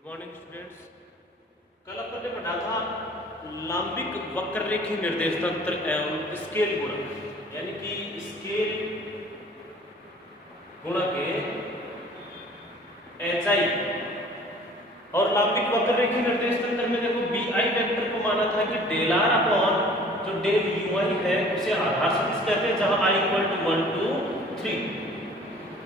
Good morning students. कल अपन ने पढ़ा था लांबिक वक्ररेखीय निर्देश तंत्र एवं स्केल गुणक, यानी कि स्केल गुणक HI और लांबिक वक्ररेखीय निर्देश तंत्र में देखो BI वेक्टर को माना था कि डेल R अपॉन जो डेल UI है उसे आधार सदिश कहते हैं, जहां I = 1 2 3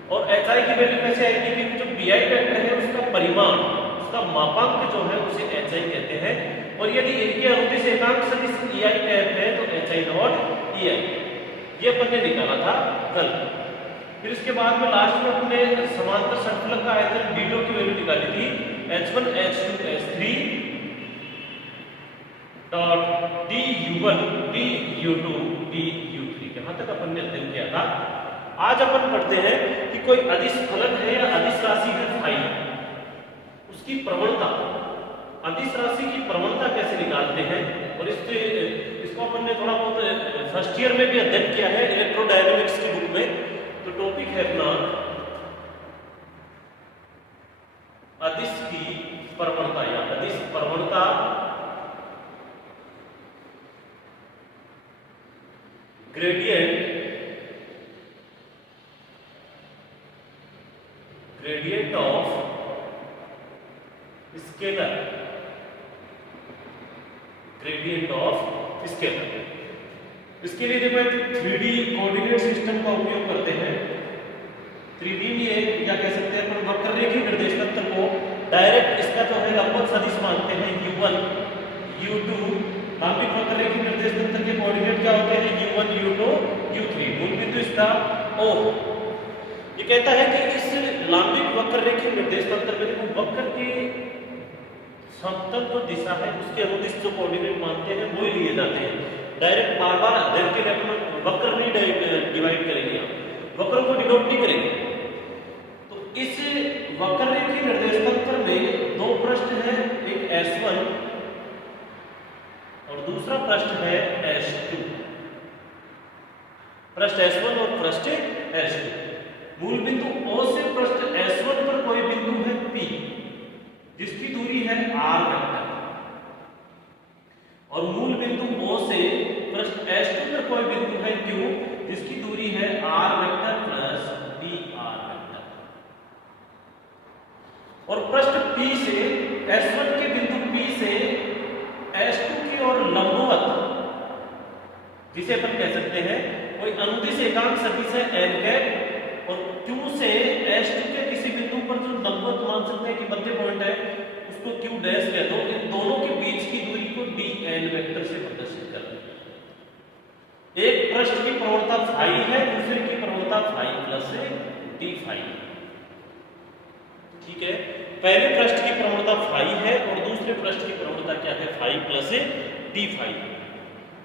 और HI की वैल्यू कैसे आएगी कि जो BI वेक्टर है उसका परिमाण, उसका मापांक जो है उसे HI कहते हैं। और यदि इनके अनुदिश एकांक सदिश EI कैप है तो HI डॉट EI, ये अपन ने निकाला था कल। फिर इसके बाद में लास्ट में अपने समांतर षटफलक का आयतन d की वैल्यू निकाली थी H1 H2 H3 dot du1 du2 du3। यहां तक अपन ने अध्ययन किया था। आज अपन पढ़ते हैं कि कोई अदिश फलन है या अदिश राशि है फाई, उसकी प्रवणता, अदिश राशि की प्रवणता कैसे निकालते हैं। और इसको अपन ने थोड़ा बहुत फर्स्ट ईयर में भी अध्ययन किया है इलेक्ट्रोडायनेमिक्स की बुक में। तो टॉपिक है अपना अदिश की प्रवणता या अदिश प्रवणता gradient of scalar, gradient of scalar. इसके लिए देखो एक 3D कोऑर्डिनेट सिस्टम का उपयोग करते हैं। 3D में या कह सकते हैं अपन वक्ररेखीय निर्देश तंत्र को डायरेक्ट इसका जो है लंबवत सदिश मानते हैं U1 U2। लांबिक वक्ररेखीय निर्देश तंत्र के कोऑर्डिनेट क्या होते हैं U1 U2 U3। मूल बिंदु इसका O। ये कहता है कि इस लांबिक वक्ररेखीय निर्देश तंत्र में देखो वक्र की समतल जो दिशा है उसके अनुदिश जो कोऑर्डिनेट मानते हैं वो ही लिए जाते हैं। डायरेक्ट बार बार अध्ययन के लिए वक्र नहीं डिवाइड करेंगे, वक्रों को डिनोट नहीं करेंगे। तो इस वक्ररेखीय निर्देश तंत्र में दो पृष्ठ हैं, एक S1 और दूसरा पृष्ठ है S2। पृष्ठ S1 और पृष्ठ S2। मूल बिंदु O से पृष्ठ S1 पर कोई बिंदु है P जिसकी दूरी है R वेक्टर, और मूल बिंदु O से पृष्ठ S2 पर कोई बिंदु है Q जिसकी दूरी है R vector plus dr vector. और पृष्ठ P से S1 के बिंदु P से S2 की ओर लंबवत, जिसे अपन कह सकते हैं कोई अनुदिश एकांक सदिश है n कैप, और Q से S2 के किसी बिंदु पर जो लंबवत मान सकते हैं कि मध्य पॉइंट है उसको Q डैश कह दो। इन दोनों के बीच की दूरी को dn वेक्टर से प्रदर्शित करते हैं। एक पृष्ठ की प्रवणता फाई है, दूसरे की प्रवणता फाई प्लस d फाई। ठीक है, पहले पृष्ठ की प्रवणता फाई है और दूसरे पृष्ठ की प्रवणता क्या है फाई प्लस d फाई।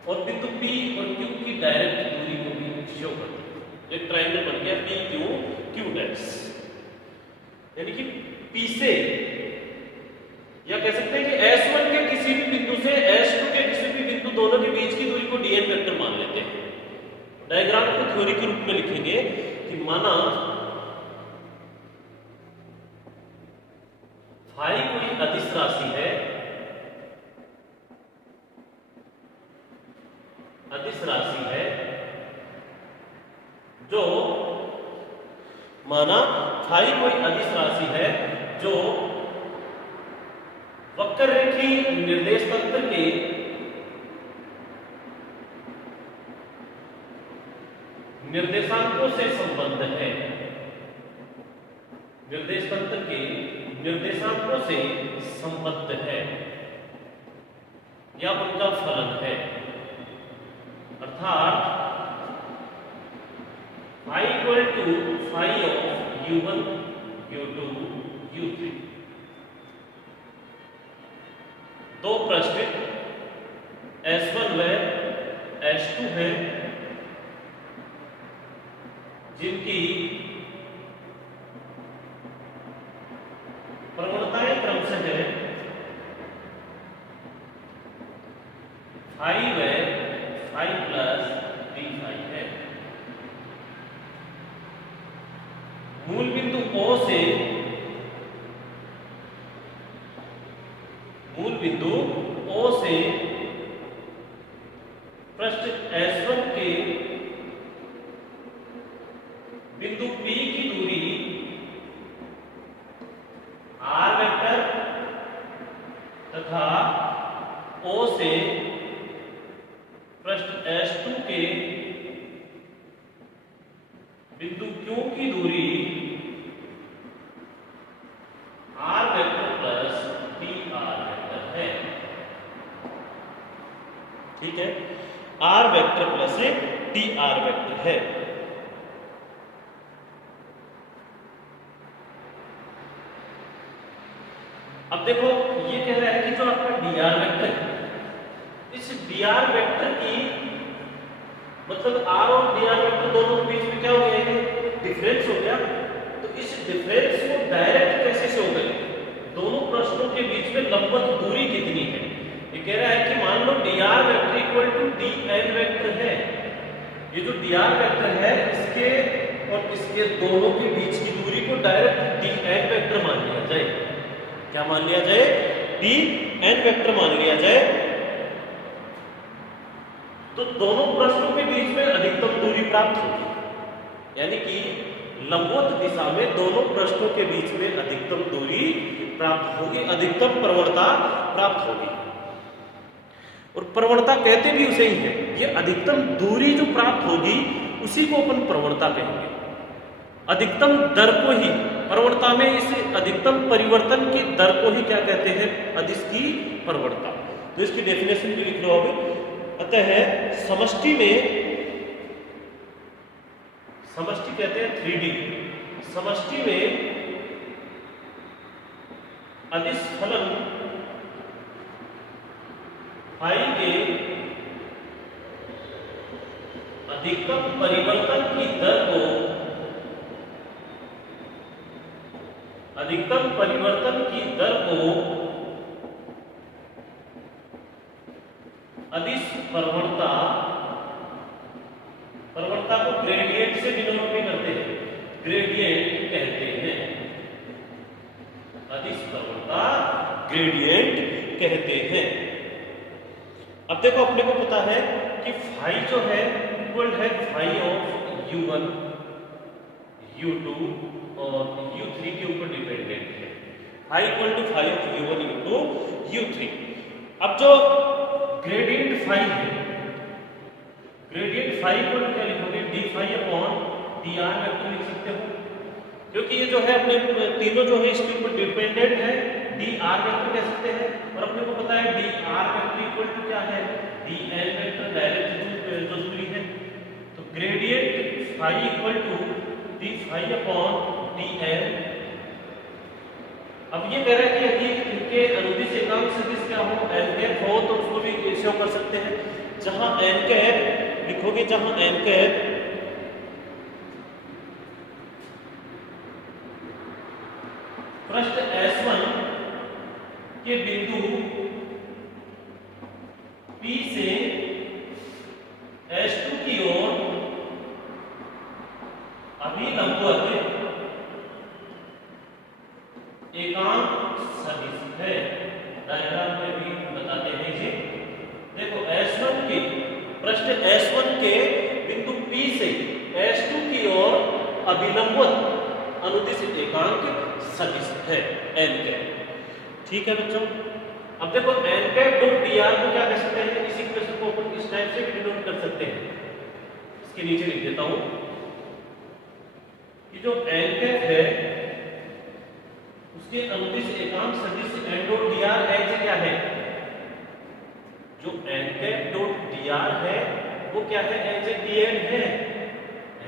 और बिंदु P और Q की डायरेक्ट दूरी को भी शो करते हैं। एक ट्रायंगल बन गया PQ Q डैश, यानी कि P से या कह सकते हैं कि S1 के किसी भी बिंदु से S2 के किसी भी बिंदु, दोनों के बीच की दूरी को dn वेक्टर मान लेते हैं। डायग्राम को थ्योरी के रूप में लिखेंगे कि माना फाई कोई अदिश राशि है, अदिश राशि है जो, माना फाई कोई अदिश राशि है जो वक्ररेखीय निर्देश तंत्र के निर्देशांकों से संबद्ध है, निर्देश तंत्र के निर्देशांकों से संबद्ध है या उनका फलन है। अर्थात phi equal to phi of U1 U2 U3। दो पृष्ठ S1 व S2 है जिनकी प्रवणताएं क्रमशः है फाई व फाई प्लस d फाई है। मूल बिंदु O से मूल बिंदु O से पृष्ठ S1 के बिंदु P की दूरी r वेक्टर तथा O से पृष्ठ S2 के बिंदु Q की दूरी r vector plus dr vector है। ठीक है, r vector plus dr vector है। अब देखो ये कह रहा है कि जो आपका dr वेक्टर है, इस dr वेक्टर की मतलब r और dr वेक्टर दोनों के बीच में क्या हो गया, ये डिफरेंस हो गया। तो इस डिफरेंस को डायरेक्ट कैसे शो करें, दोनों प्रश्नों के बीच में लंबवत दूरी कितनी है। ये कह रहा है कि मान लो dr vector equal to dn vector है। ये जो dr वेक्टर है इसके और इसके दोनों के बीच की दूरी को डायरेक्ट dn वेक्टर मान लिया जाए। क्या मान लिया जाए, dn वेक्टर मान लिया जाए। तो दोनों प्रश्नों के बीच में अधिकतम दूरी प्राप्त होगी, यानी कि लंबवत दिशा में दोनों प्रश्नों के बीच में अधिकतम दूरी प्राप्त होगी, अधिकतम प्रवणता प्राप्त होगी। और प्रवणता कहते भी उसे ही है, ये अधिकतम दूरी जो प्राप्त होगी उसी को अपन प्रवणता कहेंगे। अधिकतम दर को ही प्रवणता में इस अधिकतम परिवर्तन की दर को ही क्या कहते हैं, अदिश की प्रवणता। तो इसकी डेफिनेशन भी लिख लो अभी। अतः समष्टि कहते हैं 3D, समष्टि में अदिश फलन फाई के अधिकतम परिवर्तन की दर को अदिश प्रवणता को ग्रेडियंट से डिनोट भी करते हैं, ग्रेडियंट कहते हैं। अदिश प्रवणता ग्रेडियंट कहते हैं। अब देखो अपने को पता है कि फाई जो है इक्वल है फाई ऑफ u1 u2 और u3 के ऊपर डिपेंडेंट है। Phi equal to phi of u1 u2 u3। अब जो ग्रेडियंट फाई है, ग्रेडियंट फाई इक्वल टू क्या लिखोगे, d phi upon dr vector लिख सकते हो, क्योंकि ये जो है अपने तीनों जो है इसके ऊपर डिपेंडेंट है, dr वेक्टर कह सकते हैं। और अपने को पता है dr वेक्टर इक्वल टू क्या है, dn वेक्टर, डायरेक्ट जो दूरी है। तो gradient phi equal to d phi upon dn। अब ये कह रहा है कि यदि इनके अनुदिश एकांक सदिश क्या हो, n कैप हो, तो उसको भी शो कर सकते हैं। जहां n कैप लिखोगे, जहां n कैप पृष्ठ S1 के बिंदु P से S2 की ओर अभिलंबवत एकांक सदिश है। डायग्राम में भी बताते हैं ये। देखो S1 के पृष्ठ S1 के बिंदु P से S2 की ओर अभिलंबवत अनुदिश एकांक सदिश है n कैप। ठीक है बच्चों, अब देखो n कैप डॉट dr को क्या कह सकते हैं, इस इक्वेशन को अपन इस टाइप से भी डिनोट कर सकते हैं। इसके नीचे लिख देता हूं कि जो n कैप है उसके अनुदिश एकांक सदिश n डॉट dr एज क्या है, जो n कैप डॉट dr है वो क्या है, एज dn है।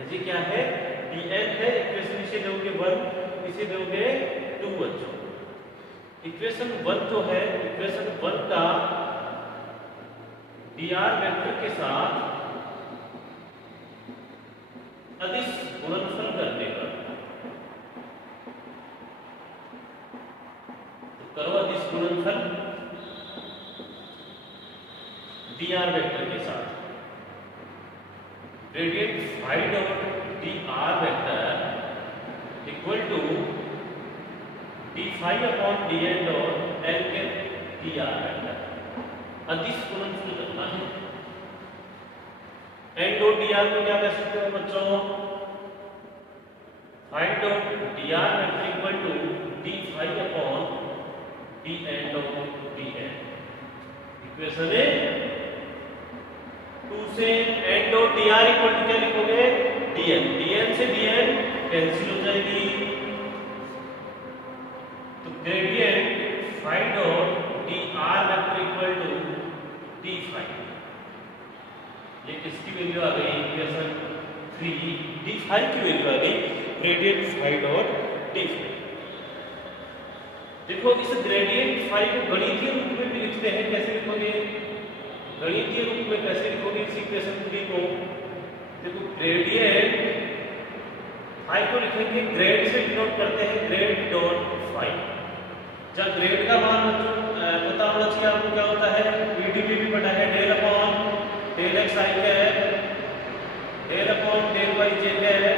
एज क्या है, dn है। इक्वेशन इसे दोगे 1, इसे दोगे 2 बच्चों। इक्वेशन 1 जो है, इक्वेशन 1 का dr वेक्टर के साथ अदिश गुणनफल करने पर, तो करो अदिश गुणनफल dr वेक्टर के साथ। Gradient phi dot dr vector equal to d phi upon dn dot n cap. dr वेक्टर अदिश गुणनफल करना है। n डॉट dr को क्या कह सकते हो बच्चों, find dot dr vector equal to d phi upon d n dot dn। Equation है 2 से n dot dr equal to क्या लिखोगे dn, dn से dn कैंसिल हो जाएगी, तो gradient find dot dr vector equal to d phi, ये किसकी वैल्यू आ गई इक्वेशन 3, d phi की वैल्यू आ गई gradient find dot d phi। देखो इस ग्रेडियंट फाई को गणितीय रूप में भी लिखते हैं, कैसे लिखोगे गणितीय रूप में कैसे लिखोगे इस इक्वेशन 3 को, देखो ग्रेडियंट फाई को लिखेंगे ग्रेड से डिनोट करते हैं ग्रेड डॉट फाई। जब ग्रेड का मान पता होना चाहिए आपको क्या होता है, पीडीबी भी पढ़ा है, डेल अपॉन डेल एक्स आई क्या है, डेल अपॉन डेल वाई जे क्या है,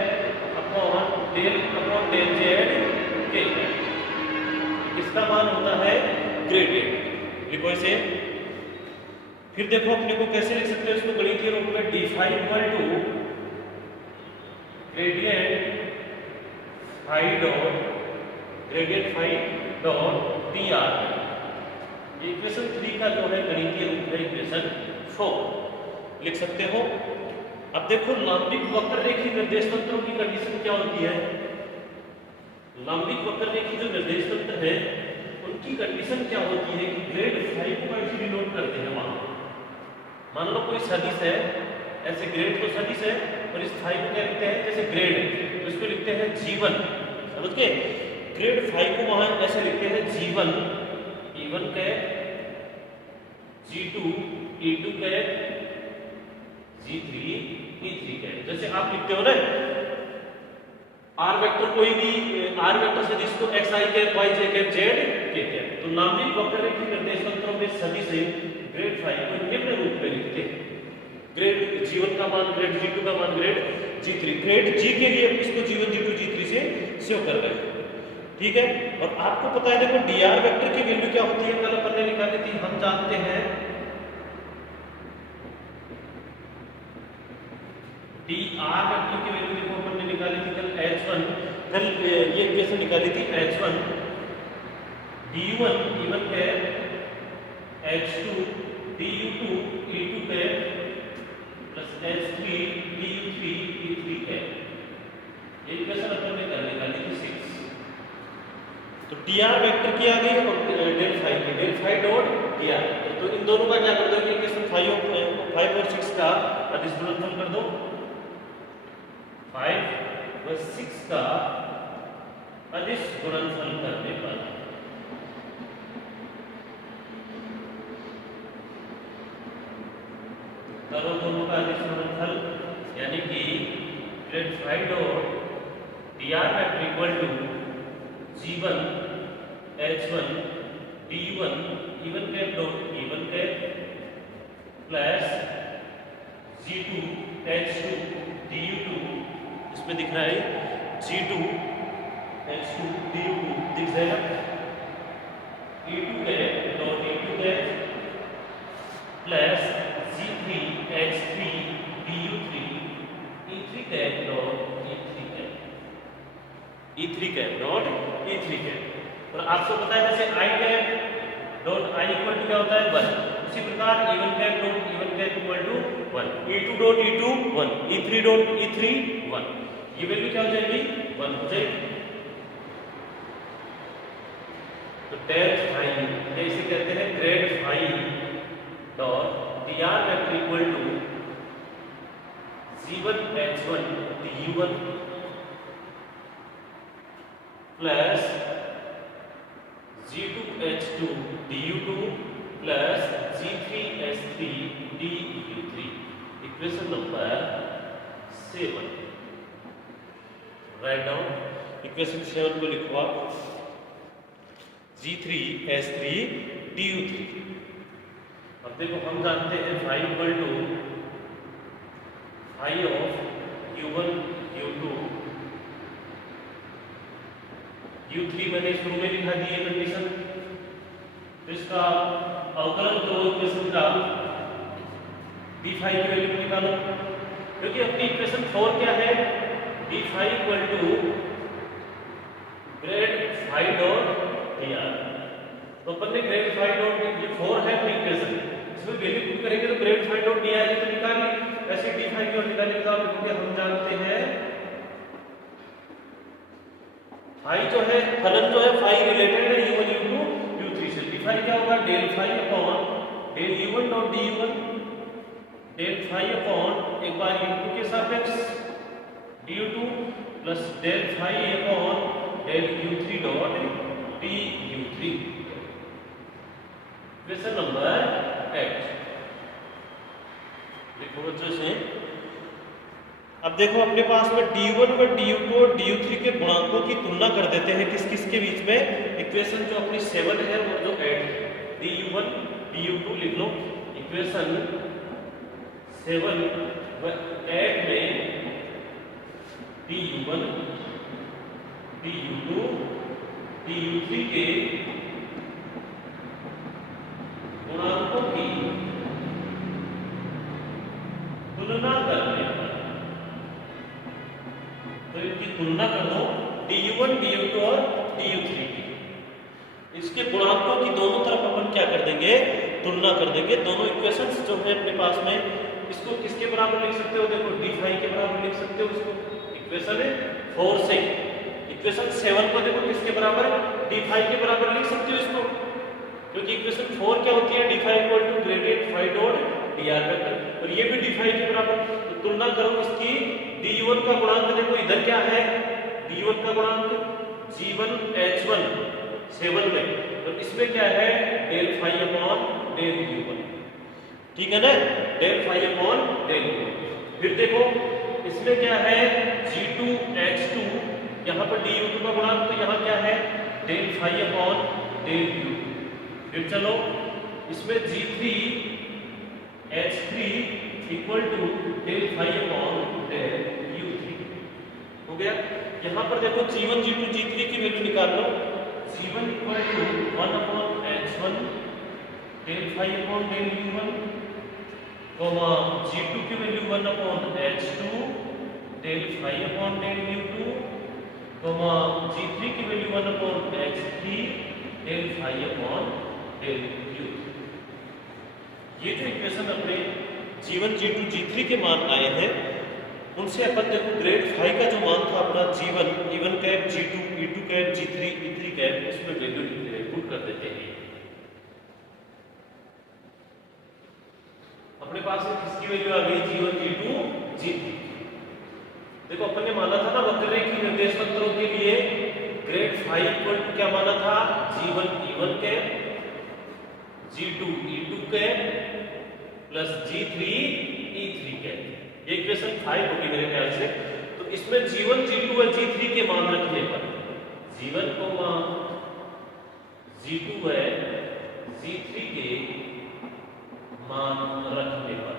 अपॉन डेल जेड के है, इसका मान होता है ग्रेडियंट, लिखो इसे। फिर देखो अपने को कैसे लिख सकते हैं इसको गणितीय रूप में, d phi equal to gradient phi dot dr, ये इक्वेशन 3 का जो है गणितीय रूप है इक्वेशन 4 लिख सकते हो। अब देखो लंबिक वक्ररेखीय निर्देश तंत्रों की कंडीशन क्या होती है, लंबिक वक्ररेखीय जो निर्देश तंत्र है उनकी कंडीशन क्या होती है कि ग्रेड फाई को कैसे डिनोट करते हैं वहां, मान लो कोई सदिश है, ऐसे ग्रेड तो सदिश है और इस फाई को क्या लिखते हैं जैसे ग्रेड, तो इसको लिखते हैं जीवन, समझ गए, ग्रेड फाई को वहां ऐसे लिखते हैं जीवन, e1 cap g2 e2 cap g3 e3 cap, जैसे आप लिखते हो ना आर वेक्टर, कोई भी आर वेक्टर सदिश को xi cap yj cap z के कैप, तो लंबिक वक्ररेखीय निर्देश तंत्रों में सदिश ग्रेड फाई को निम्न रूप में लिखते हैं, ग्रेड g1 का मान ग्रेड g2 का मान ग्रेड g3, ग्रेड g के लिए इसको g1 g2 g3 से सेव कर रहे हैं, ठीक है। और आपको पता है देखो dr वेक्टर की वैल्यू क्या होती है, कल अपन ने निकाली थी, हम जानते हैं dr वेक्टर की वैल्यू देखो अपन ने निकाली थी कल h1, कल ये इक्वेशन निकाली थी h1 du1 e1 cap h2 du2 e2 cap plus h3 du3 e3 cap, ये इक्वेशन अपन ने कल निकाली थी 6। तो dr वेक्टर की आ गई और डेल फाई की, डेल फाई डॉट dr, तो इन दोनों का क्या कर दो इक्वेशन 5 और 6 का अदिश गुणनफल कर दो, 5 व 6 का अदिश गुणनफल करने पर करो दोनों का अदिश गुणनफल, यानी कि grad phi dot dr vector equal to g1 h1 du1 e1 cap dot e1 cap plus g2 h2 du2, इसमें दिख रहा है g2 h2 du2 दिख जाएगा, e2 cap dot e2 cap plus g3 h3 du3 e3 cap dot e3 cap dot e3 cap, और आपको पता है जैसे i cap dot i equal to क्या होता है 1, उसी प्रकार e1 cap dot e1 cap equal to 1, e2 dot e2 1, e3 dot e3 1, ये वैल्यू क्या हो जाएगी 1 हो जाएगी। तो डेल फाई इसे कहते हैं grad phi dot dr vector equal to g1 h1 du1 plus g2 h2 du2 plus g3 h3 du3, equation number 7, write down equation 7 को लिखो आप g3 h3 du3। अब देखो हम जानते हैं phi equal to phi of u1 u2 u3 मैंने शुरू में लिखा दी है कंडीशन, तो इसका अवकलन करो इक्वेशन का d5 की वैल्यू निकालो, क्योंकि अपनी इक्वेशन 4 क्या है, d5 equal to grad phi dot dr। तो अपन ने ग्रेड फाई डॉट, ये 4 है अपनी इक्वेशन, इसमें वैल्यू पुट करेंगे तो ग्रेड फाई डॉट dr तो निकाल ली। ऐसे d5 की वैल्यू निकालने के बाद देखोगे हम जानते हैं फाई जो है, फलन जो है फाई रिलेटेड है u1 u2 u3 से। d5 क्या होगा, del phi upon del u1 dot du1, del phi upon एक बार u2 के सापेक्ष du2 plus del phi upon del u3 dot du3। Question number 8 देखो बच्चों से, अब देखो अपने पास में d1 व du2 और du3 के गुणांकों की तुलना कर देते हैं किस किस के बीच में। इक्वेशन जो अपनी 7 है और जो 8 है, du1 du2 लिख लो। इक्वेशन 7 व 8 में du1 du2 du3 के गुणांकों की तुलना करने पर, तो इनकी तुलना कर दो du1 du2 और du3 की। इसके गुणांकों की दोनों तरफ अपन क्या कर देंगे, तुलना कर देंगे। दोनों इक्वेशंस जो है अपने पास में, इसको किसके बराबर लिख सकते हो, देखो d5 के बराबर लिख सकते हो इसको, इक्वेशन 4 से। इक्वेशन 7 को देखो किसके बराबर, d5 के बराबर लिख सकते हो इसको, क्योंकि इक्वेशन 4 क्या होती है, d5 equal to gradient phi dot dr vector, और ये भी d5 के बराबर। तो तुलना करो इसकी, d1 का गुणांक देखो इधर क्या है, d1 का गुणांक g1 h1 7 में, और इसमें क्या है del phi upon del u1, ठीक है ना, del phi upon del u1। फिर देखो इसमें क्या है g2 h2, यहाँ पर du2 का गुणांक, तो यहाँ क्या है del phi upon del u2। फिर चलो इसमें g3 h3 equal to del phi upon del u3 हो गया। यहाँ पर देखो g1 g2 g3 की वैल्यू निकाल लो। g1 equal to 1 upon h1 del phi upon del u1, g2 की value 1 upon h2 del phi upon del u2, g3 की value 1 upon h3 del phi upon del u3। ये जो equation अपने g1 g2 g3 के मान आए हैं, उनसे अपन देखो ग्रेड फाई का जो मान था अपना g1 e1 cap g2 e2 cap g3 e3 cap, उसमें वैल्यू पुट कर देते हैं। अपने पास में किसकी वैल्यू आ गई, g1 g2 g3। देखो अपन ने माना था ना वक्ररेखीय निर्देश तंत्रों के लिए ग्रेड फाई इक्वल टू क्या माना था, g1 e1 cap g2 e2 cap plus g3 e3 cap. ये इक्वेशन 5 होगी मेरे ख्याल से। तो इसमें g1 g2 और g3 के मान रखने पर, g1 g2 है g3 के मान रखने पर,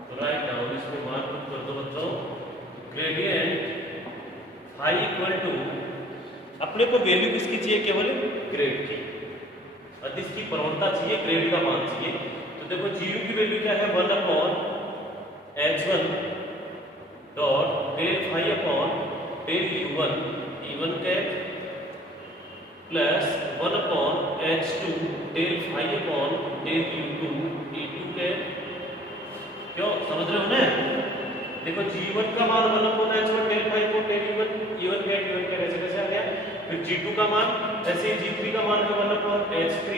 तो राइट डाउन इसमें मान पुट कर दो बच्चों। ग्रेडियंट फाई इक्वल टू, अपने को वैल्यू किसकी चाहिए, केवल ग्रेड की, और इसकी प्रवणता चाहिए, ग्रेड का मान चाहिए। तो देखो g2 की वैल्यू क्या है, 1 upon h1 dot del phi upon del u1 e1 cap plus 1 upon h2 del phi upon del u2 e2 cap. क्यों, समझ रहे हो ना? देखो g1 का मान 1 upon h1 del phi upon del u1 e1 cap ऐसे कैसे आ गया। फिर g2 का मान, ऐसे g3 का मान है 1 upon h3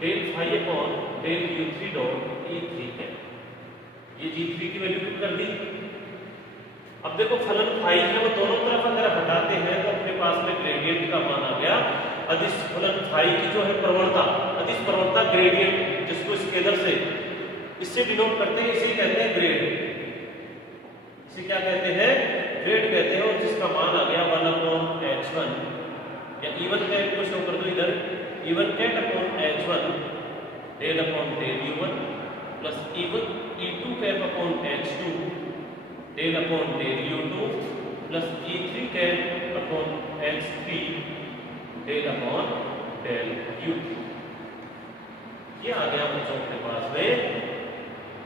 del phi upon del u3 dot e3 है। ये g3 की वैल्यू पुट कर दी। अब देखो फलन फाई है वो दोनों तरफ अगर हटाते हैं तो अपने पास में ग्रेडियंट का मान आ गया। अदिश फलन फाई की जो है प्रवणता, अदिश प्रवणता ग्रेडियंट, जिसको स्केलर से इससे डिनोट करते हैं, इसे कहते हैं ग्रेड। इसे क्या कहते हैं, ग्रेड कहते हैं। और जिसका मान आ गया 1 अपॉन h1 या e1 कैप को शो कर दो इधर, e1 cap upon h1 del upon del u1 plus e2 cap upon h2 del upon del u2 plus e3 cap upon h3 del upon del u. ये आ गया बच्चों के पास में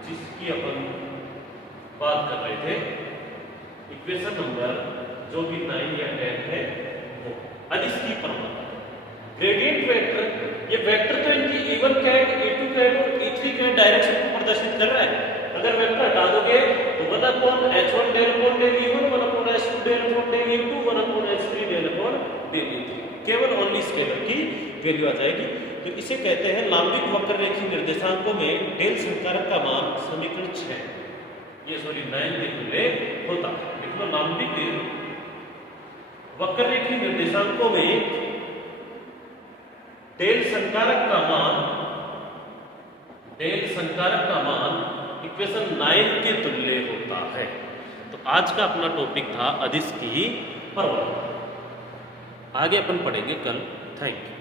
जिसकी अपन बात कर रहे थे, इक्वेशन नंबर जो भी 9 या 10 है वो। अदिश की प्रमाण ग्रेडियंट वेक्टर, ये वेक्टर तो इनकी e1 कैट, e2 कैट और e3 कैट डायरेक्शन को प्रदर्शित कर रहा है। अगर वेक्टर हटा दोगे तो 1/h1 del upon del e1, 1/h2 del upon del e2, 1/h3 del upon del e3, केवल ओनली स्केलर की वैल्यू आ जाएगी। तो इसे कहते हैं लांबिक वक्ररेखीय निर्देशांकों में डेल संकारक का मान समीकरण 6, ये सॉरी 9 के तुल्य होता है। देखो लांबिक वक्ररेखीय निर्देशांकों में डेल संकारक का मान इक्वेशन 9 के तुल्य होता है। तो आज का अपना टॉपिक था अदिश की प्रवणता। आगे अपन पढ़ेंगे कल। Thank you.